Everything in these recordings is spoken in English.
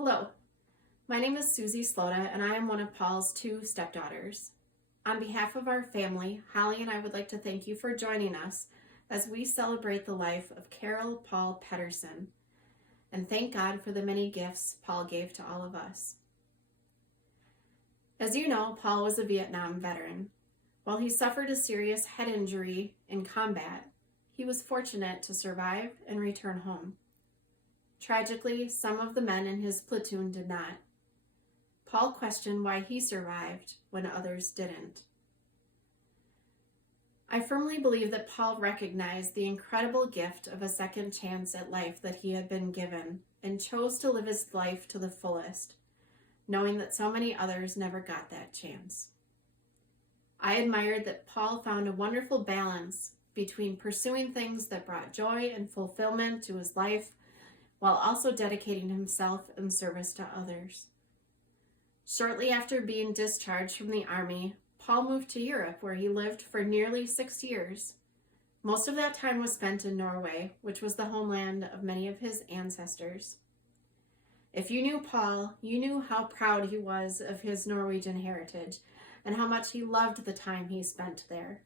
Hello, my name is Susie Slota, and I am one of Paul's two stepdaughters. On behalf of our family, Holly and I would like to thank you for joining us as we celebrate the life of Carol Paul Pedersen, and thank God for the many gifts Paul gave to all of us. As you know, Paul was a Vietnam veteran. While he suffered a serious head injury in combat, he was fortunate to survive and return home. Tragically, some of the men in his platoon did not. Paul questioned why he survived when others didn't. I firmly believe that Paul recognized the incredible gift of a second chance at life that he had been given and chose to live his life to the fullest, knowing that so many others never got that chance. I admired that Paul found a wonderful balance between pursuing things that brought joy and fulfillment to his life while also dedicating himself in service to others. Shortly after being discharged from the Army, Paul moved to Europe, where he lived for nearly 6 years. Most of that time was spent in Norway, which was the homeland of many of his ancestors. If you knew Paul, you knew how proud he was of his Norwegian heritage and how much he loved the time he spent there.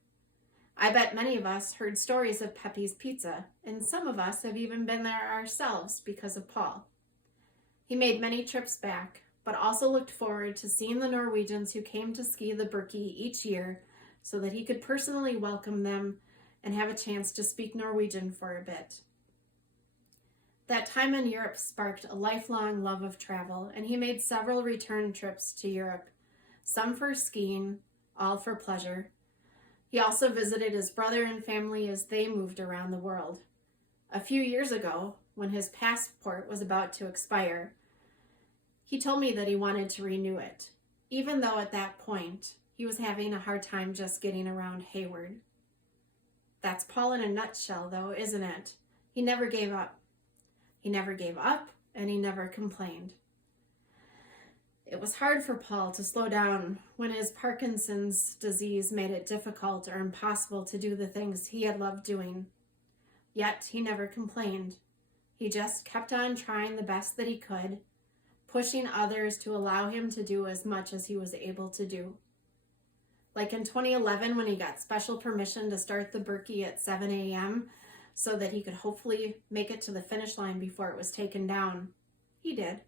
I bet many of us heard stories of Pepe's Pizza, and some of us have even been there ourselves because of Paul. He made many trips back, but also looked forward to seeing the Norwegians who came to ski the Birkie each year so that he could personally welcome them and have a chance to speak Norwegian for a bit. That time in Europe sparked a lifelong love of travel, and he made several return trips to Europe, some for skiing, all for pleasure. He also visited his brother and family as they moved around the world. A few years ago, when his passport was about to expire, he told me that he wanted to renew it, even though at that point he was having a hard time just getting around Hayward. That's Paul in a nutshell, though, isn't it? He never gave up. He never gave up, and he never complained. It was hard for Paul to slow down when his Parkinson's disease made it difficult or impossible to do the things he had loved doing. Yet he never complained. He just kept on trying the best that he could, pushing others to allow him to do as much as he was able to do. Like in 2011 when he got special permission to start the Birkie at 7 a.m. so that he could hopefully make it to the finish line before it was taken down. He did.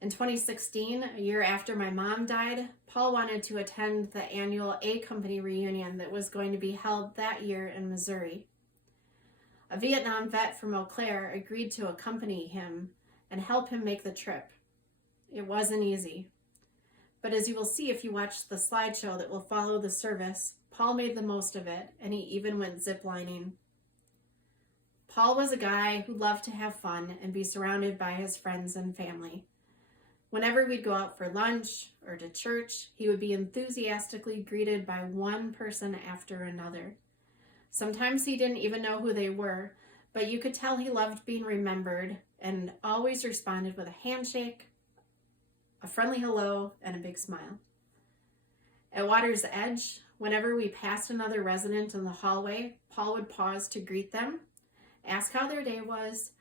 In 2016, a year after my mom died, Paul wanted to attend the annual A Company reunion that was going to be held that year in Missouri. A Vietnam vet from Eau Claire agreed to accompany him and help him make the trip. It wasn't easy. But as you will see if you watch the slideshow that will follow the service, Paul made the most of it, and he even went ziplining. Paul was a guy who loved to have fun and be surrounded by his friends and family. Whenever we'd go out for lunch or to church, he would be enthusiastically greeted by one person after another. Sometimes he didn't even know who they were, but you could tell he loved being remembered and always responded with a handshake, a friendly hello, and a big smile. At Water's Edge, whenever we passed another resident in the hallway, Paul would pause to greet them, ask how their day was,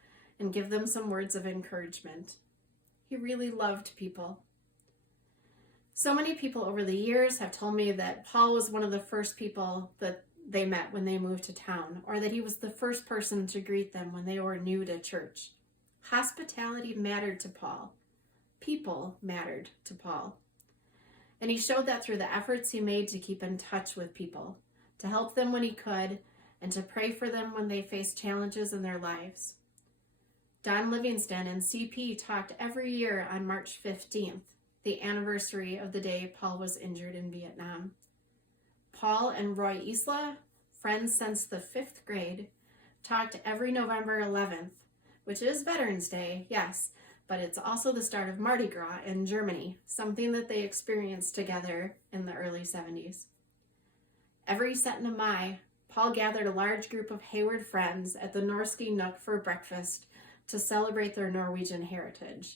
and give them some words of encouragement. He really loved people. So many people over the years have told me that Paul was one of the first people that they met when they moved to town, or that he was the first person to greet them when they were new to church. Hospitality mattered to Paul. People mattered to Paul. And he showed that through the efforts he made to keep in touch with people, to help them when he could, and to pray for them when they faced challenges in their lives. Don Livingston and CP talked every year on March 15th, the anniversary of the day Paul was injured in Vietnam. Paul and Roy Isla, friends since the 5th grade, talked every November 11th, which is Veterans Day, yes, but it's also the start of Mardi Gras in Germany, something that they experienced together in the early 70s. Every Set in Mai, Paul gathered a large group of Hayward friends at the Norski Nook for breakfast to celebrate their Norwegian heritage.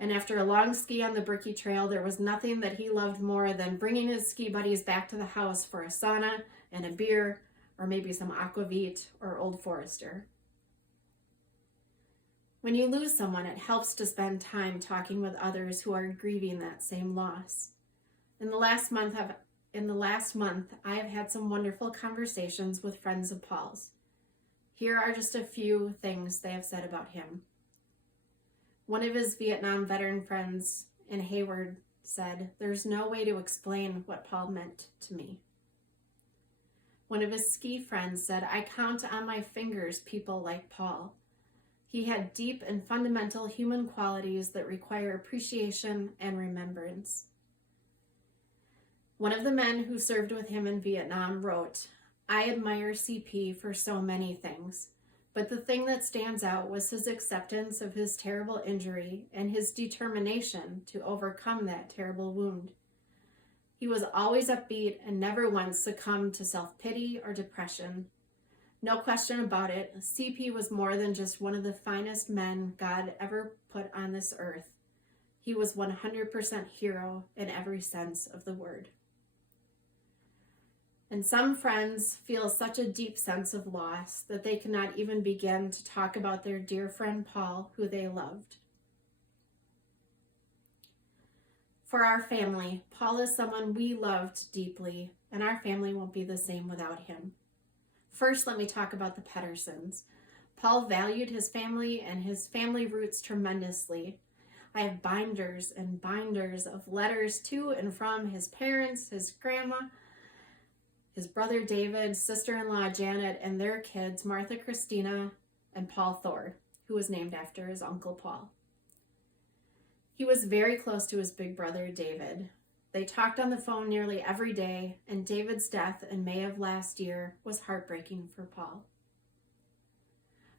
And after a long ski on the Birkie Trail, there was nothing that he loved more than bringing his ski buddies back to the house for a sauna and a beer, or maybe some aquavit or Old Forester. When you lose someone, it helps to spend time talking with others who are grieving that same loss. In the last month, I have had some wonderful conversations with friends of Paul's. Here are just a few things they have said about him. One of his Vietnam veteran friends in Hayward said, "There's no way to explain what Paul meant to me." One of his ski friends said, "I count on my fingers people like Paul. He had deep and fundamental human qualities that require appreciation and remembrance." One of the men who served with him in Vietnam wrote, "I admire CP for so many things, but the thing that stands out was his acceptance of his terrible injury and his determination to overcome that terrible wound. He was always upbeat and never once succumbed to self-pity or depression. No question about it, CP was more than just one of the finest men God ever put on this earth. He was 100% hero in every sense of the word." And some friends feel such a deep sense of loss that they cannot even begin to talk about their dear friend Paul, who they loved. For our family, Paul is someone we loved deeply, and our family won't be the same without him. First, let me talk about the Pedersens. Paul valued his family and his family roots tremendously. I have binders and binders of letters to and from his parents, his grandma, his brother David, sister-in-law Janet, and their kids, Martha Christina and Paul Thor, who was named after his uncle Paul. He was very close to his big brother David. They talked on the phone nearly every day, and David's death in May of last year was heartbreaking for Paul.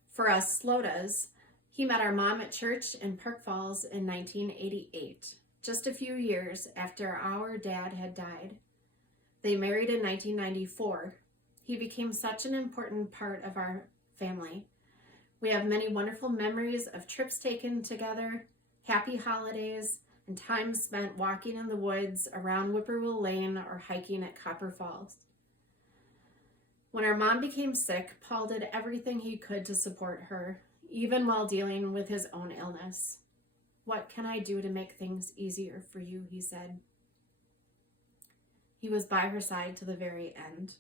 For us Slotas, he met our mom at church in Park Falls in 1988, just a few years after our dad had died. They married in 1994. He became such an important part of our family. We have many wonderful memories of trips taken together, happy holidays, and time spent walking in the woods around Whippoorwill Lane or hiking at Copper Falls. When our mom became sick, Paul did everything he could to support her, even while dealing with his own illness. "What can I do to make things easier for you?" he said. He was by her side to the very end.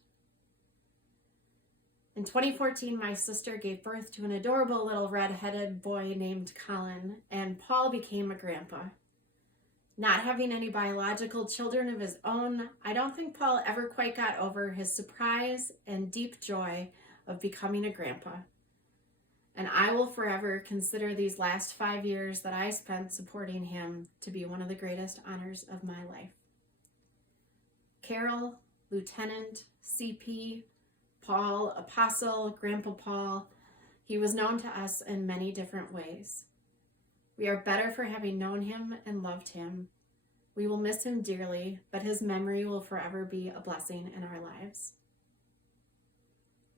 In 2014, my sister gave birth to an adorable little red-headed boy named Colin, and Paul became a grandpa. Not having any biological children of his own, I don't think Paul ever quite got over his surprise and deep joy of becoming a grandpa. And I will forever consider these last 5 years that I spent supporting him to be one of the greatest honors of my life. Carol, Lieutenant, CP, Paul, Apostle, Grandpa Paul, he was known to us in many different ways. We are better for having known him and loved him. We will miss him dearly, but his memory will forever be a blessing in our lives.